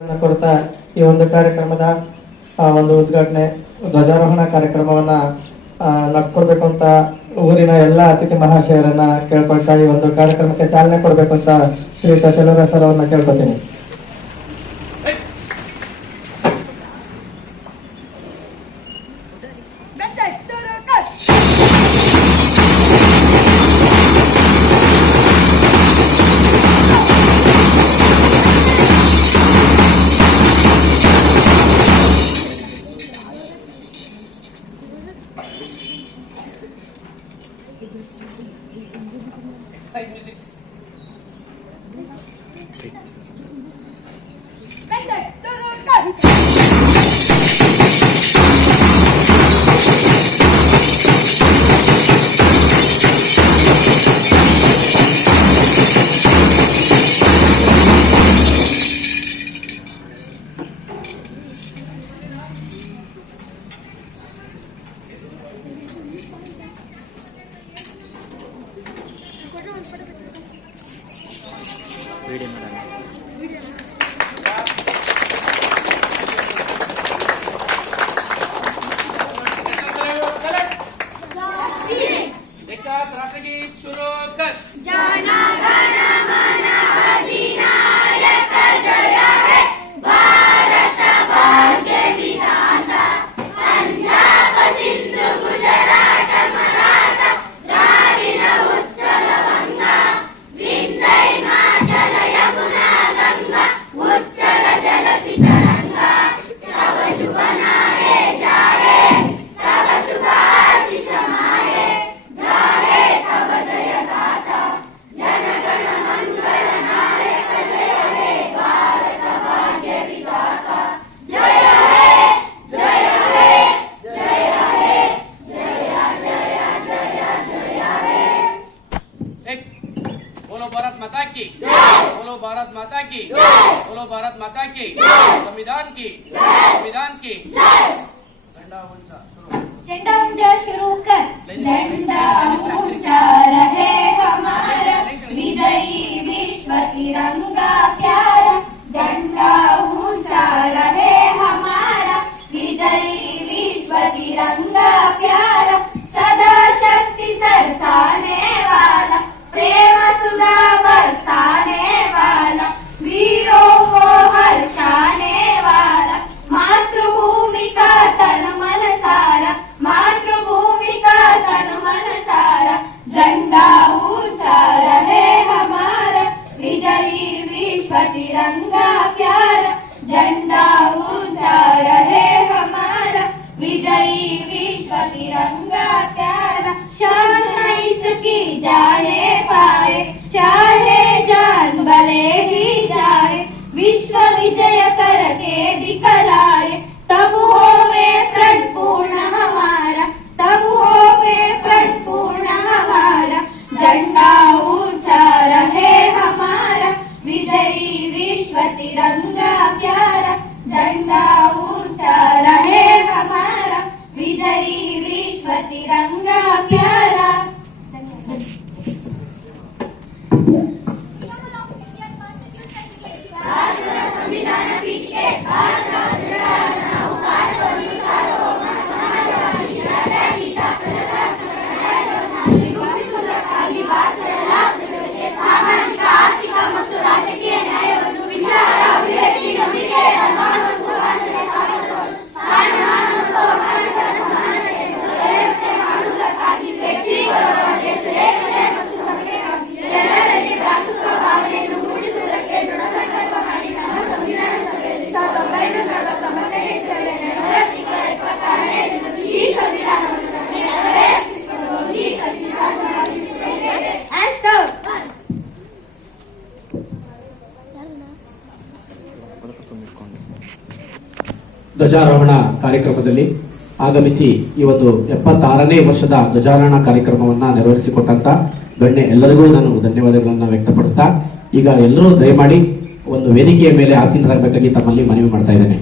ಕೊಡ್ತಾ ಈ ಒಂದು ಕಾರ್ಯಕ್ರಮದ ಒಂದು ಉದ್ಘಾಟನೆ, ಧ್ವಜಾರೋಹಣ ಕಾರ್ಯಕ್ರಮವನ್ನ ನಡ್ಸ್ಕೊಡ್ಬೇಕು ಅಂತ ಊರಿನ ಎಲ್ಲ ಅತಿಥಿ ಮಹಾಶಯರನ್ನ ಕೇಳ್ಕೊಳ್ತಾ ಈ ಒಂದು ಕಾರ್ಯಕ್ರಮಕ್ಕೆ ಚಾಲನೆ ಕೊಡ್ಬೇಕು ಅಂತ ಶ್ರೀ ಚೆಲುವರಾಜ್ ಸರ್ ಅವ್ರನ್ನ ಕೇಳ್ಕೊತೀನಿ. Side music. ブルーレイ भारत माता की। बोलो भारत माता की। बोलो भारत माता की। संविधान की। संविधान की। झंडा ऊंचा सुरू झंडा ऊंचा शुरू कर। झंडा ऊंचा रहे ಧ್ವಜಾರೋಹಣ ಕಾರ್ಯಕ್ರಮದಲ್ಲಿ ಆಗಮಿಸಿ ಈ ಒಂದು ಎಪ್ಪತ್ತಾರನೇ ವರ್ಷದ ಧ್ವಜಾರೋಹಣ ಕಾರ್ಯಕ್ರಮವನ್ನ ನೆರವೇರಿಸಿಕೊಟ್ಟಂತ ಗಣ್ಯ ಎಲ್ಲರಿಗೂ ನಾನು ಧನ್ಯವಾದಗಳನ್ನ ವ್ಯಕ್ತಪಡಿಸ್ತಾ, ಈಗ ಎಲ್ಲರೂ ದಯಮಾಡಿ ಒಂದು ವೇದಿಕೆಯ ಮೇಲೆ ಆಸೀನರಾಗಬೇಕಾಗಿ ತಮ್ಮಲ್ಲಿ ಮನವಿ ಮಾಡ್ತಾ ಇದ್ದೇನೆ.